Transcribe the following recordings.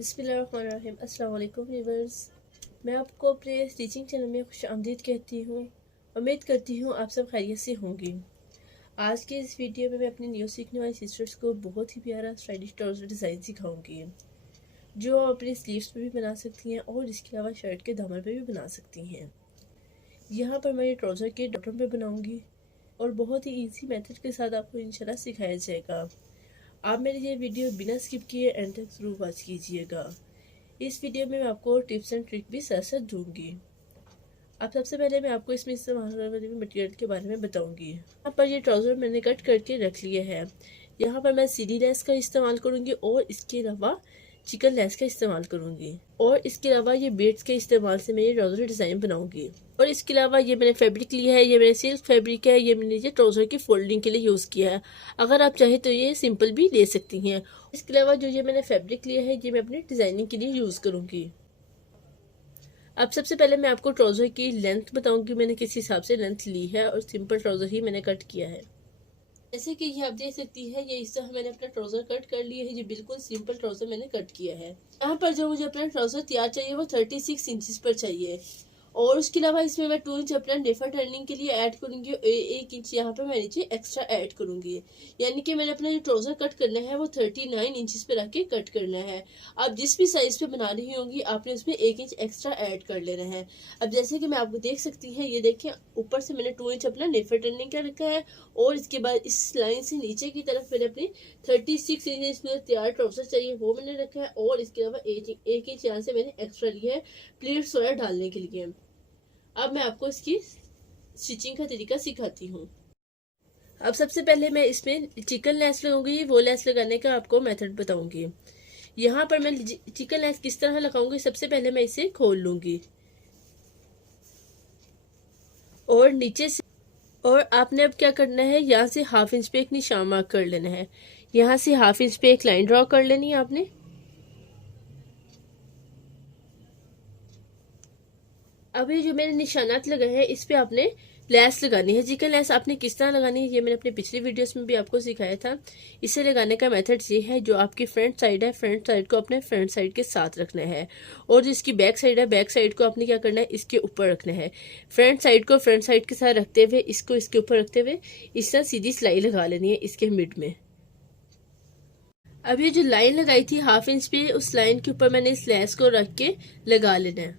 बिस्मिल्लाहिर्रहमानिर्रहीम। अस्सलाम वालेकुम व्यूअर्स, मैं आपको अपने स्टिचिंग चैनल में खुश आमदीद कहती हूँ। उम्मीद करती हूँ आप सब खैरियत से होंगी। आज के इस वीडियो में मैं अपनी न्यू सीखने वाली सिस्टर्स को बहुत ही प्यारा स्टाइलिश ट्राउज़र डिज़ाइन सिखाऊंगी, जो आप अपनी स्लीव्स पे भी बना सकती हैं और इसके अलावा शर्ट के दामन पे भी बना सकती हैं। यहाँ पर मैं ये ट्राउज़र के बॉटम पे बनाऊँगी और बहुत ही ईजी मेथड के साथ आपको इंशाल्लाह सिखाया जाएगा। आप मेरी ये वीडियो बिना स्किप किए एंड तक जरूर वॉच कीजिएगा। इस वीडियो में मैं आपको टिप्स एंड ट्रिक भी साथ साथ दूंगी। अब सबसे पहले मैं आपको इसमें इस्तेमाल होने वाले मटेरियल के बारे में बताऊंगी। यहाँ पर ये ट्राउज़र मैंने कट करके रख लिए है। यहाँ पर मैं सीधी लेस का इस्तेमाल करूँगी और इसके अलावा चिकन लेस का इस्तेमाल करूँगी और इसके अलावा ये बीड्स के इस्तेमाल से मैं ये ट्राउज़र डिज़ाइन बनाऊंगी। और इसके अलावा ये मैंने फैब्रिक लिया है, ये मैंने सिल्क फैब्रिक है, ये मैंने ये ट्राउज़र की फोल्डिंग के लिए यूज़ किया है। अगर आप चाहे तो ये सिंपल भी ले सकती हैं। इसके अलावा जो ये मैंने फैब्रिक लिया है ये मैं अपनी डिज़ाइनिंग के लिए यूज़ करूँगी। अब सबसे पहले मैं आपको ट्राउज़र की लेंथ बताऊंगी, मैंने किस हिसाब से लेंथ ली है और सिंपल ट्राउज़र ही मैंने कट किया है। जैसे कि ये आप देख सकती है, ये इस तरह मैंने अपना ट्राउज़र कट कर लिया है। ये बिल्कुल सिंपल ट्राउज़र मैंने कट किया है। यहाँ पर जो मुझे अपना ट्राउज़र तैयार चाहिए वो 36 इंचेस पर चाहिए और उसके अलावा इसमें मैं 2 इंच अपना नेफा टर्निंग के लिए ऐड करूंगी। 1 इंच यहाँ पर मैं नीचे एक्स्ट्रा ऐड करूंगी, यानी कि मैंने अपना जो ट्राउज़र कट करना है वो 39 इंचेस पे रख के कट करना है। आप जिस भी साइज पे बना रही होंगी आपने उसमें 1 इंच एक्स्ट्रा ऐड कर लेना है। अब जैसे कि मैं आपको देख सकती हैं, ये देखिए ऊपर से मैंने 2 इंच अपना नेफा टर्निंग का रखा है और इसके बाद इस लाइन से नीचे की तरफ मैंने अपनी 36 इंच में तैयार ट्राउज़र चाहिए वो मैंने रखा है और इसके अलावा 1 इंच यहाँ से मैंने एक्स्ट्रा लिया है प्लीट्स वगैरह डालने के लिए। अब मैं आपको इसकी स्टिचिंग का तरीका सिखाती हूँ। अब सबसे पहले मैं इसमें चिकन लेस लगाऊंगी, वो लेस लगाने का आपको मेथड बताऊंगी। यहाँ पर मैं चिकन लेस किस तरह लगाऊंगी, सबसे पहले मैं इसे खोल लूंगी और नीचे से, और आपने अब क्या करना है, यहाँ से ½ इंच पे एक निशान मार्क कर लेना है। यहाँ से ½ इंच पे एक लाइन ड्रॉ कर लेनी है आपने। अब ये जो मैंने निशानात लगाए हैं इस पे आपने लेस लगानी है। चिकन लेस आपने किस तरह लगानी है ये मैंने अपनी पिछली वीडियोस में भी आपको सिखाया था। इसे लगाने का मेथड ये है, जो आपकी फ्रंट साइड है फ्रंट साइड को अपने फ्रंट साइड के साथ रखना है और जो इसकी बैक साइड है बैक साइड को आपने क्या करना है, इसके ऊपर रखना है। फ्रंट साइड को फ्रंट साइड के साथ रखते हुए इसको इसके ऊपर रखते हुए इस तरह सीधी सिलाई लगा लेनी है इसके मिड में। अब ये जो लाइन लगाई थी ½ इंच पे, उस लाइन के ऊपर मैंने इस लेस को रख के लगा लेना है।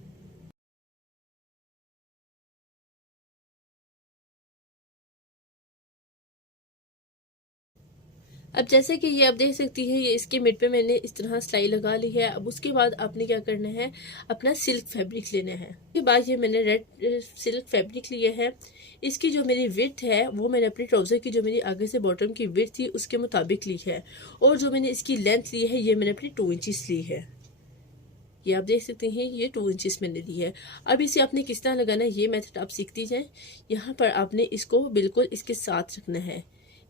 अब जैसे कि ये आप देख सकती हैं, ये इसके मिड पे मैंने इस तरह सिलाई लगा ली है। अब उसके बाद आपने क्या करना है, अपना सिल्क फैब्रिक लेना है। उसके बाद ये मैंने रेड सिल्क फैब्रिक लिया है। इसकी जो मेरी विड्थ है वो मैंने अपने ट्राउज़र की जो मेरी आगे से बॉटम की विड्थ थी उसके मुताबिक ली है और जो मैंने इसकी लेंथ ली है ये मैंने अपनी 2 इंचेस ली है। ये आप देख सकते हैं, ये 2 इंचेस मैंने ली है। अब इसे आपने किस तरह लगाना है ये मेथड आप सीखती जाएं। यहाँ पर आपने इसको बिल्कुल इसके साथ रखना है,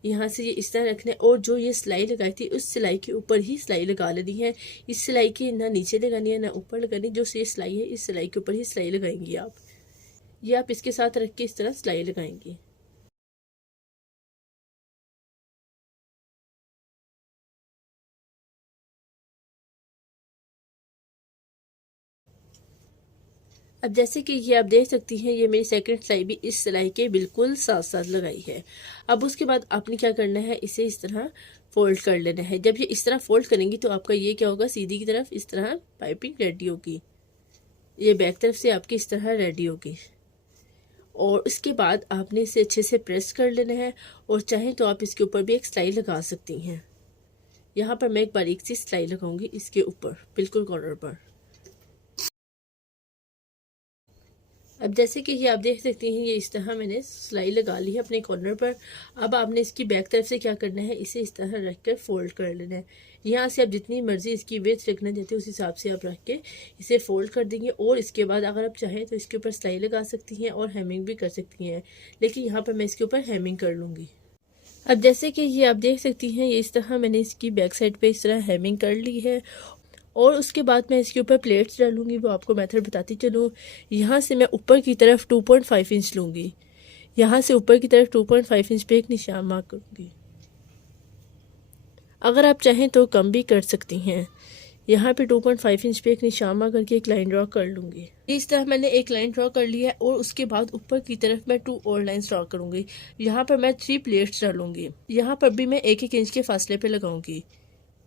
यहाँ से ये इस तरह रखना है और जो ये सिलाई लगाई थी उस सिलाई के ऊपर ही सिलाई लगा लेनी है। इस सिलाई की ना नीचे लगानी है ना ऊपर लगानी, जो ये सिलाई है इस सिलाई के ऊपर ही सिलाई लगाएंगी आप। ये आप इसके साथ रख के इस तरह सिलाई लगाएंगी। अब जैसे कि ये आप देख सकती हैं, ये मेरी सेकंड सिलाई भी इस सिलाई के बिल्कुल साथ साथ लगाई है। अब उसके बाद आपने क्या करना है, इसे इस तरह फोल्ड कर लेना है। जब ये इस तरह फोल्ड करेंगी तो आपका ये क्या होगा, सीधी की तरफ इस तरह पाइपिंग रेडी होगी। ये बैक तरफ से आपकी इस तरह रेडी होगी और उसके बाद आपने इसे अच्छे से प्रेस कर लेना है और चाहें तो आप इसके ऊपर भी एक सिलाई लगा सकती हैं। यहाँ पर मैं एक बारीक सी सिलाई लगाऊंगी इसके ऊपर बिल्कुल कॉर्नर पर। अब जैसे कि ये आप देख सकती हैं, ये इस तरह मैंने सिलाई लगा ली है अपने कॉर्नर पर। अब आपने इसकी बैक तरफ से क्या करना है, इसे इस तरह रख कर फोल्ड कर लेना है। यहाँ से आप जितनी मर्जी इसकी विड्थ रखना चाहते हैं उस हिसाब से आप रख के इसे फोल्ड कर देंगे और इसके बाद अगर आप चाहें तो इसके ऊपर सिलाई लगा सकती हैं और हेमिंग भी कर सकती हैं, लेकिन यहाँ पर मैं इसके ऊपर हेमिंग कर लूँगी। अब जैसे कि ये आप देख सकती हैं, ये इस तरह मैंने इसकी बैक साइड पे इस तरह हेमिंग कर ली है और उसके बाद मैं इसके ऊपर प्लेट्स डालूंगी, वो आपको मेथड बताती चलूँ। यहाँ से मैं ऊपर की तरफ 2.5 इंच लूँगी, यहाँ से ऊपर की तरफ 2.5 इंच पे एक निशान मार्क करूँगी। अगर आप चाहें तो कम भी कर सकती हैं। यहाँ पे 2.5 इंच पे एक निशान मार करके एक लाइन ड्रॉ कर लूँगी। इस तरह मैंने एक लाइन ड्रॉ कर लिया है और उसके बाद ऊपर की तरफ मैं 2 और लाइंस ड्रॉ करूँगी। यहाँ पर मैं 3 प्लेट्स डालूँगी। यहाँ पर भी मैं 1-1 इंच के फासले पे लगाऊंगी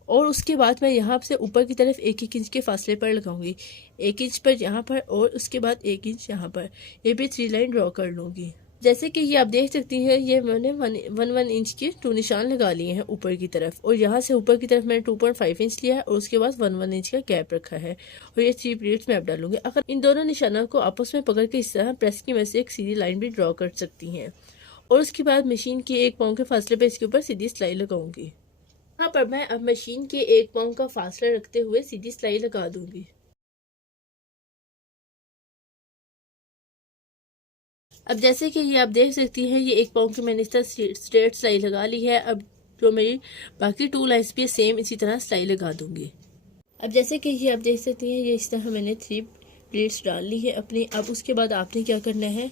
और उसके बाद मैं यहाँ से ऊपर की तरफ 1-1 इंच के फासले पर लगाऊंगी। 1 इंच पर यहाँ पर और उसके बाद 1 इंच यहाँ पर। ये भी 3 लाइन ड्रॉ कर लूँगी। जैसे कि ये आप देख सकती हैं, ये मैंने 1 इंच के 2 निशान लगा लिए हैं ऊपर की तरफ और यहाँ से ऊपर की तरफ मैंने 2.5 इंच लिया है और उसके बाद 1 इंच का गैप रखा है और ये 3 प्लेट्स मैं अब डालूंगी। अगर इन दोनों निशानों को आपस में पकड़ के इस तरह प्रेस की मदद से एक सीधी लाइन भी ड्रॉ कर सकती हैं और उसके बाद मशीन के 1 पाँव के फासले पर इसके ऊपर सीधी सिलाई लगाऊंगी। यहाँ पर मैं अब मशीन के 1 पाँव का फासला रखते हुए सीधी सिलाई लगा दूंगी। अब जैसे कि ये आप देख सकती हैं, ये 1 पाँव की मैंने इस तरह स्ट्रेट सिलाई लगा ली है। अब जो मेरी बाकी 2 लाइंस भी सेम इसी तरह सिलाई लगा दूंगी। अब जैसे कि ये आप देख सकती हैं, ये इस तरह मैंने 3 प्लेट्स डाल ली है अपनी। अब उसके बाद आपने क्या करना है,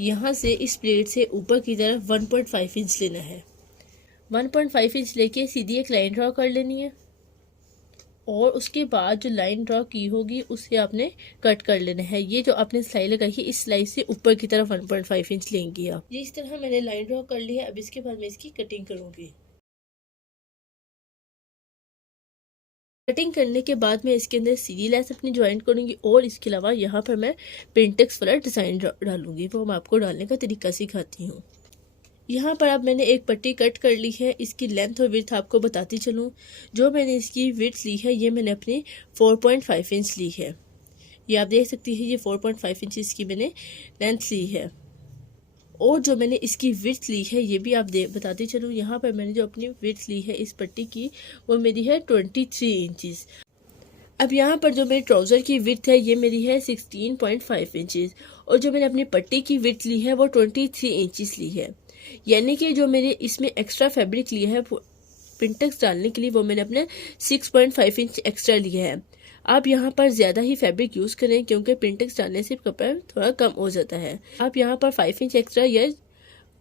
यहाँ से इस प्लेट से ऊपर की तरफ 1.5 इंच लेना है। 1.5 इंच लेके सीधी एक लाइन ड्रॉ कर लेनी है और उसके बाद जो लाइन ड्रॉ की होगी उसे आपने कट कर लेना है। ये जो आपने सिलाई लगाई है, इस सिलाई से ऊपर की तरफ 1.5 इंच लेंगी आप। ये इस तरह मैंने लाइन ड्रॉ कर ली है। अब इसके बाद मैं इसकी कटिंग करूंगी। कटिंग करने के बाद मैं इसके अंदर सीधी लेस अपनी ज्वाइंट करूंगी और इसके अलावा यहाँ पर मैं पिंटेक्स वाला डिज़ाइन डालूंगी। वो मैं आपको डालने का तरीका सिखाती हूँ। यहाँ पर अब मैंने एक पट्टी कट कर ली है। इसकी लेंथ और विड्थ आपको बताती चलूँ। जो मैंने इसकी विड्थ ली है, ये मैंने अपनी 4.5 इंच ली है। ये आप देख सकती हैं, ये 4.5 इंच इसकी मैंने लेंथ ली है और जो मैंने इसकी विड्थ ली है, ये भी आप बताती चलूँ। यहाँ पर मैंने जो अपनी विड्थ ली है इस पट्टी की, वो मेरी है 23 इंचज़। अब यहाँ पर जो मेरे ट्राउज़र की विड्थ है, ये मेरी है 16.5 इंचज़ और जो मैंने अपनी पट्टी की विड्थ ली है वो 23 इंचज़ ली है। यानी कि जो मेरे इसमें एक्स्ट्रा फैब्रिक लिया है पिंटेक्स डालने के लिए, वो मैंने अपने 6.5 इंच एक्स्ट्रा लिया है। आप यहाँ पर ज़्यादा ही फैब्रिक यूज़ करें क्योंकि पिंटेक्स डालने से कपड़ा थोड़ा कम हो जाता है। आप यहाँ पर 5 इंच एक्स्ट्रा या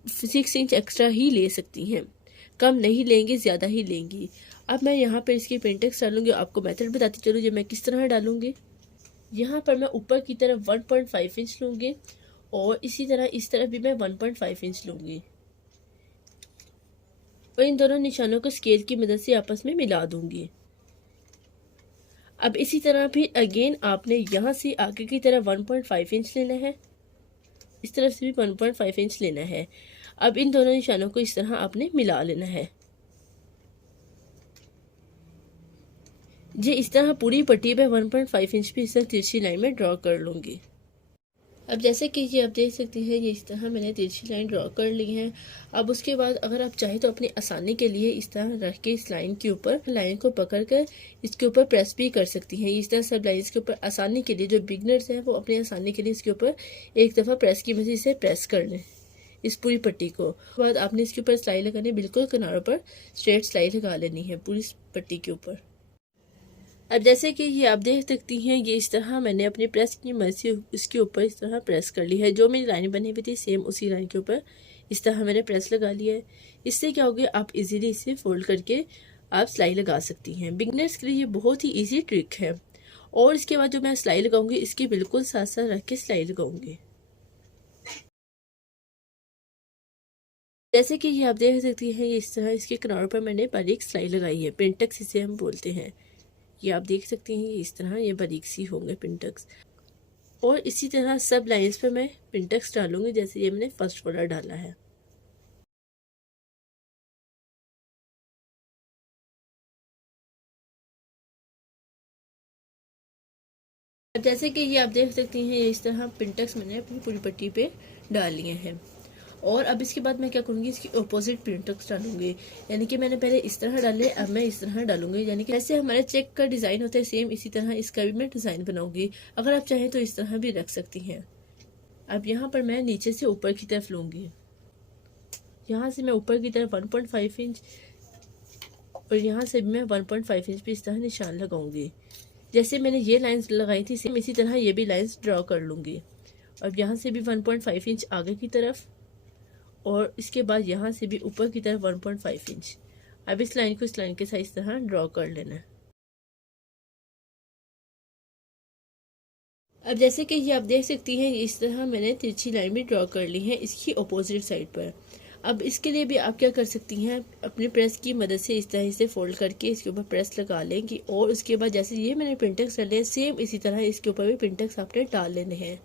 6 इंच एक्स्ट्रा ही ले सकती हैं, कम नहीं लेंगी, ज़्यादा ही लेंगी। अब मैं यहाँ पर इसकी पिंटेक्स डालूंगी। आपको मेथड बताती चलूँ जो मैं किस तरह डालूंगी। यहाँ पर मैं ऊपर की तरफ 1.5 इंच लूँगी और इसी तरह इस तरफ भी मैं 1.5 इंच लूँगी और इन दोनों निशानों को स्केल की मदद से आपस में मिला दूंगी। अब इसी तरह फिर अगेन आपने यहाँ से आगे की तरफ 1.5 इंच लेना है, इस तरफ से भी 1.5 इंच लेना है। अब इन दोनों निशानों को इस तरह आपने मिला लेना है। ये इस तरह पूरी पट्टी पे 1.5 इंच भी इस तरह तिरछी लाइन में ड्रॉ कर लूँगी। अब जैसे कि ये आप देख सकती हैं, ये इस तरह मैंने तिरछी लाइन ड्रॉ कर ली है। अब उसके बाद अगर आप चाहें तो अपनी आसानी के लिए इस तरह रख के इस लाइन के ऊपर लाइन को पकड़ कर इसके ऊपर प्रेस भी कर सकती हैं। इस तरह सब लाइन के ऊपर आसानी के लिए, जो बिगनर्स हैं वो अपनी आसानी के लिए इसके ऊपर एक दफ़ा प्रेस की मदद से प्रेस कर लें इस पूरी पट्टी को। उसके बाद आपने इसके ऊपर सिलाई लगानी, बिल्कुल किनारों पर स्ट्रेट सिलाई लगा लेनी है पूरी पट्टी के ऊपर। अब जैसे कि ये आप देख सकती हैं, ये इस तरह मैंने अपने प्रेस की मदद से इसके ऊपर इस तरह प्रेस कर ली है। जो मेरी लाइन बनी हुई थी सेम उसी लाइन के ऊपर इस तरह मैंने प्रेस लगा लिया है। इससे क्या होगा, आप इजीली इसे फोल्ड करके आप सिलाई लगा सकती हैं। बिगनर्स के लिए ये बहुत ही ईजी ट्रिक है। और इसके बाद जो मैं सिलाई लगाऊंगी, इसके बिल्कुल साथ साथ रख के सिलाई लगाऊंगी। जैसे कि ये आप देख सकती हैं, ये इस तरह इसके किनारों पर मैंने बारीक सिलाई लगाई है। पिंटेक्स इसे हम बोलते हैं। ये आप देख सकती हैं, इस तरह ये बारीक सी होंगे पिंटेक्स। और इसी तरह सब लाइंस पे मैं पिंटेक्स डालूंगी जैसे ये मैंने फर्स्ट वाला डाला है। अब जैसे कि ये आप देख सकती हैं, ये इस तरह पिंटेक्स मैंने अपनी पूरी पट्टी पे डाल लिए हैं। और अब इसके बाद मैं क्या करूँगी, इसकी अपोजिट पिंटेक्स डालूंगी। यानी कि मैंने पहले इस तरह डाले, अब मैं इस तरह डालूंगी। यानी कि जैसे हमारे चेक का डिज़ाइन होता है सेम इसी तरह इसका भी मैं डिज़ाइन बनाऊंगी। अगर आप चाहें तो इस तरह भी रख सकती हैं। अब यहाँ पर मैं नीचे से ऊपर की तरफ लूँगी। यहाँ से मैं ऊपर की तरफ 1.5 इंच और यहाँ से भी मैं 1.5 इंच पे इस तरह निशान लगाऊंगी। जैसे मैंने ये लाइंस लगाई थी सेम इसी तरह ये भी लाइंस ड्रॉ कर लूँगी। अब यहाँ से भी 1.5 इंच आगे की तरफ और इसके बाद यहाँ से भी ऊपर की तरफ 1.5 इंच। अब इस लाइन को इस लाइन के साथ इस तरह ड्रॉ कर लेना है। अब जैसे कि ये आप देख सकती हैं, इस तरह मैंने तिरछी लाइन भी ड्रॉ कर ली है इसकी अपोजिट साइड पर। अब इसके लिए भी आप क्या कर सकती हैं, अपने प्रेस की मदद से इस तरह से फोल्ड करके इसके ऊपर प्रेस लगा लेंगी और उसके बाद जैसे ये मैंने पिंटेक्स डाले सेम इसी तरह इसके ऊपर भी पिंटेक्स आपने डाल लेने हैं।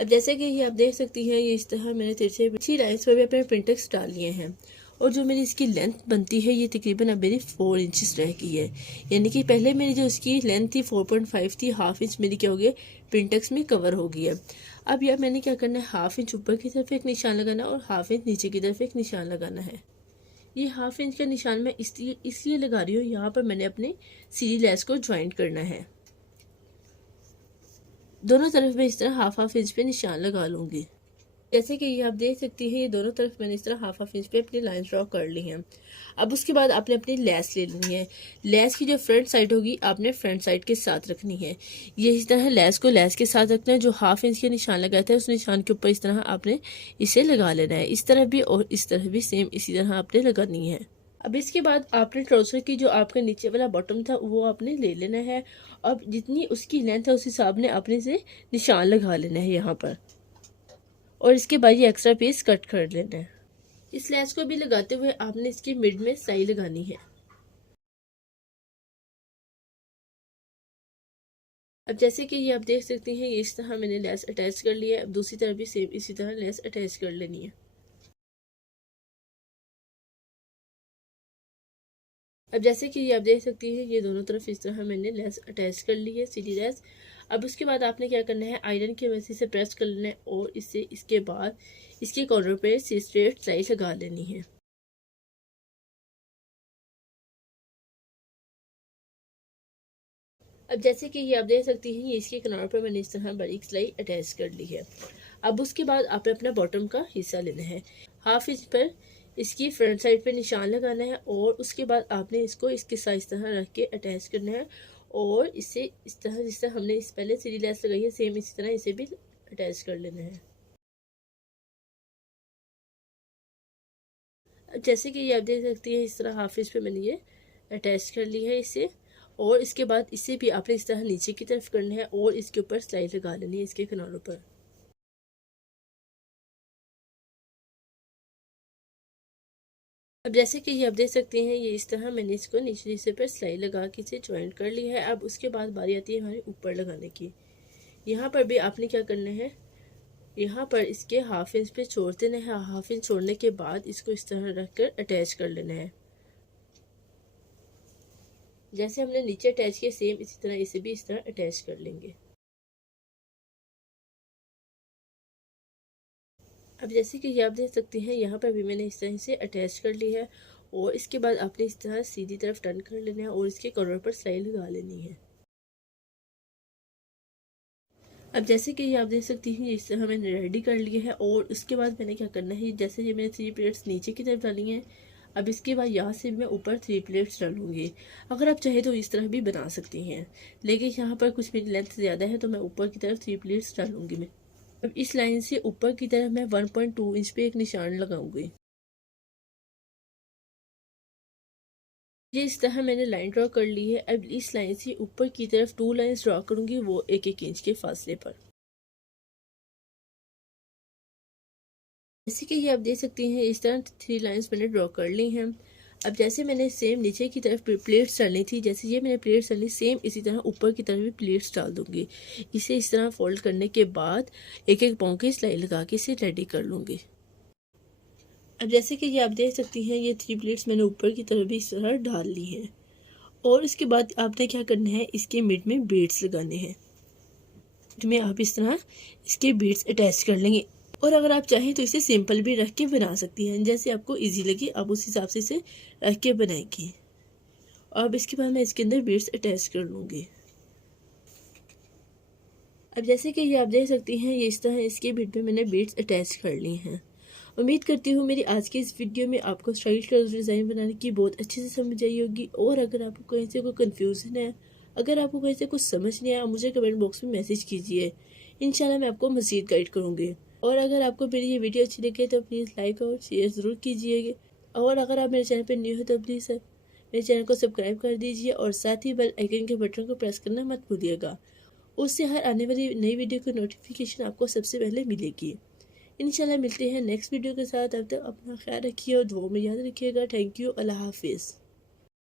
अब जैसे कि ये आप देख सकती हैं, ये इस तरह मैंने तिरछी लाइन्स पर भी अपने पिंटेक्स डाल लिए हैं और जो मेरी इसकी लेंथ बनती है ये तकरीबन अब मेरी 4 इंचेस रह गई है। यानी कि पहले मेरी जो इसकी लेंथ थी 4.5 थी, हाफ इंच मेरी क्या हो गया पिंटेक्स में कवर हो गई है। अब यह मैंने क्या करना है, हाफ इंच ऊपर की तरफ एक निशान लगाना और हाफ इंच नीचे की तरफ एक निशान लगाना है। ये हाफ इंच का निशान मैं इसलिए लगा रही हूँ, यहाँ पर मैंने अपने सीधी लेस को ज्वाइंट करना है। दोनों तरफ मैं इस तरह हाफ इंच पे निशान लगा लूंगी। जैसे कि ये आप देख सकती हैं, ये दोनों तरफ मैंने इस तरह हाफ इंच पे अपनी लाइन ड्रॉ कर ली हैं। अब उसके बाद आपने अपनी लेस ले लेनी है। लेस की जो फ्रंट साइड होगी आपने फ्रंट साइड के साथ रखनी है। ये इस तरह लेस को लेस के साथ रखना है। जो हाफ इंच के निशान लगाया था उस निशान के ऊपर इस तरह आपने इसे लगा लेना है। इस तरफ भी और इस तरफ भी सेम इसी तरह आपने लगानी है। अब इसके बाद आपने ट्राउजर की जो आपका नीचे वाला बॉटम था वो आपने ले लेना है। अब जितनी उसकी लेंथ है उस हिसाब ने आपने से निशान लगा लेना है यहाँ पर और इसके बाद ये एक्स्ट्रा पीस कट कर लेना है। इस लेस को भी लगाते हुए आपने इसकी मिड में सिलाई लगानी है। अब जैसे कि ये आप देख सकती हैं, ये इस तरह मैंने लेस अटैच कर लिया है। अब दूसरी तरफ भी सेम इसी तरह लेस अटैच कर लेनी है। अब जैसे कि ये आप देख सकती हैं, ये दोनों तरफ इस तरह मैंने लेस अटैच कर ली है, सीधी लेस। अब उसके बाद आपने क्या करना है, आयरन की मदद से प्रेस कर लेना है और इससे इसके बाद इसके कॉर्नर पे स्ट्रेट सिलाई लगा लेनी है। अब जैसे कि ये आप देख सकती हैं, ये इसके किनारों पर मैंने इस तरह बारीक सिलाई अटैच कर ली है। अब उसके बाद आपने अपना बॉटम का हिस्सा लेना है। हाफ इंच पर इसकी फ्रंट साइड पे निशान लगाना है और उसके बाद आपने इसको इसके साथ इस तरह रख के अटैच करना है और इसे इस तरह जिस तरह हमने इस पहले सीधी लेस लगाई है सेम इसी तरह इसे भी अटैच कर लेना है। जैसे कि ये आप देख सकती है, इस तरह हाफ इंच पे मैंने ये अटैच कर ली है इसे और इसके बाद इसे भी आपने इस तरह नीचे की तरफ करना है और इसके ऊपर सिलाई लगा लेनी है इसके किनारों पर। अब जैसे कि ये आप देख सकते हैं, ये इस तरह मैंने इसको नीचे हिस्से पर सिलाई लगा के इसे ज्वाइंट कर लिया है। अब उसके बाद बारी आती है हमारे ऊपर लगाने की। यहाँ पर भी आपने क्या करना है, यहाँ पर इसके हाफ इंच पे छोड़ देना है। हाफ इंच छोड़ने के बाद इसको इस तरह रखकर अटैच कर लेना है। जैसे हमने नीचे अटैच किया सेम इसी तरह इसे भी इस तरह अटैच कर लेंगे। अब जैसे कि ये आप देख सकते हैं, यहाँ पर भी मैंने इस तरह से अटैच कर ली है और इसके बाद आपने इस तरह सीधी तरफ टर्न कर लेना है और इसके कॉर्नर पर सिलाई लगा लेनी है। अब जैसे कि ये आप देख सकती हैं, इस तरह मैंने रेडी कर लिया है और उसके बाद मैंने क्या करना है, जैसे ये मैंने 3 प्लेट्स नीचे की तरफ डाली हैं, अब इसके बाद यहाँ से मैं ऊपर 3 प्लेट्स डालूंगी। अगर आप चाहे तो इस तरह भी बना सकती हैं, लेकिन यहाँ पर कुछ मेरी लेंथ ज़्यादा है तो मैं ऊपर की तरफ 3 प्लेट्स डालूंगी मैं। अब इस लाइन से ऊपर की तरफ मैं 1.2 इंच पे एक निशान लगाऊंगी। ये इस तरह मैंने लाइन ड्रॉ कर ली है। अब इस लाइन से ऊपर की तरफ 2 लाइंस ड्रॉ करूंगी, वो 1-1 इंच के फासले पर। जैसे कि ये आप देख सकती हैं, इस तरह 3 लाइंस मैंने ड्रॉ कर ली हैं। अब जैसे मैंने सेम नीचे की तरफ प्लेट्स डालनी थी, जैसे ये मैंने प्लेट्स डाली सेम इसी तरह ऊपर की तरफ भी प्लेट्स डाल दूंगी। इसे इस तरह फोल्ड करने के बाद एक एक पाँव की सिलाई लगा के इसे रेडी कर लूंगी। अब जैसे कि ये आप देख सकती हैं, ये 3 प्लेट्स मैंने ऊपर की तरफ भी इस तरह डाल ली है और इसके बाद आपने क्या करना है, इसके मिड में बीड्स लगाने हैं जिसमें आप इस तरह इसके बीड्स अटैच कर लेंगे। और अगर आप चाहें तो इसे सिंपल भी रख के बना सकती हैं, जैसे आपको इजी लगे आप उस हिसाब से इसे रख के बनाएंगी। और अब इसके बाद मैं इसके अंदर बीड्स अटैच कर लूँगी। अब जैसे कि ये आप देख सकती हैं, ये इस तरह इसके बीड में मैंने बीड्स अटैच कर ली हैं। उम्मीद करती हूँ मेरी आज की इस वीडियो में आपको स्टाइलिश ट्राउजर डिज़ाइन बनाने की बहुत अच्छे से समझ आई होगी। और अगर आपको कहीं से कोई कन्फ्यूज़न है, अगर आपको कहीं से कुछ समझ नहीं आया, मुझे कमेंट बॉक्स में मैसेज कीजिए, इंशाल्लाह मैं आपको मज़ीद गाइड करूँगी। और अगर आपको मेरी ये वीडियो अच्छी लगे तो प्लीज़ लाइक और शेयर ज़रूर कीजिएगा। और अगर आप मेरे चैनल पर न्यू हो तो प्लीज़ मेरे चैनल को सब्सक्राइब कर दीजिए और साथ ही बेल आइकन के बटन को प्रेस करना मत भूलिएगा। उससे हर आने वाली नई वीडियो की नोटिफिकेशन आपको सबसे पहले मिलेगी। इंशाल्लाह मिलते हैं नेक्स्ट वीडियो के साथ। अब तक अपना ख्याल रखिए और दुआ में याद रखिएगा। Thank you. अल्लाह हाफिज़।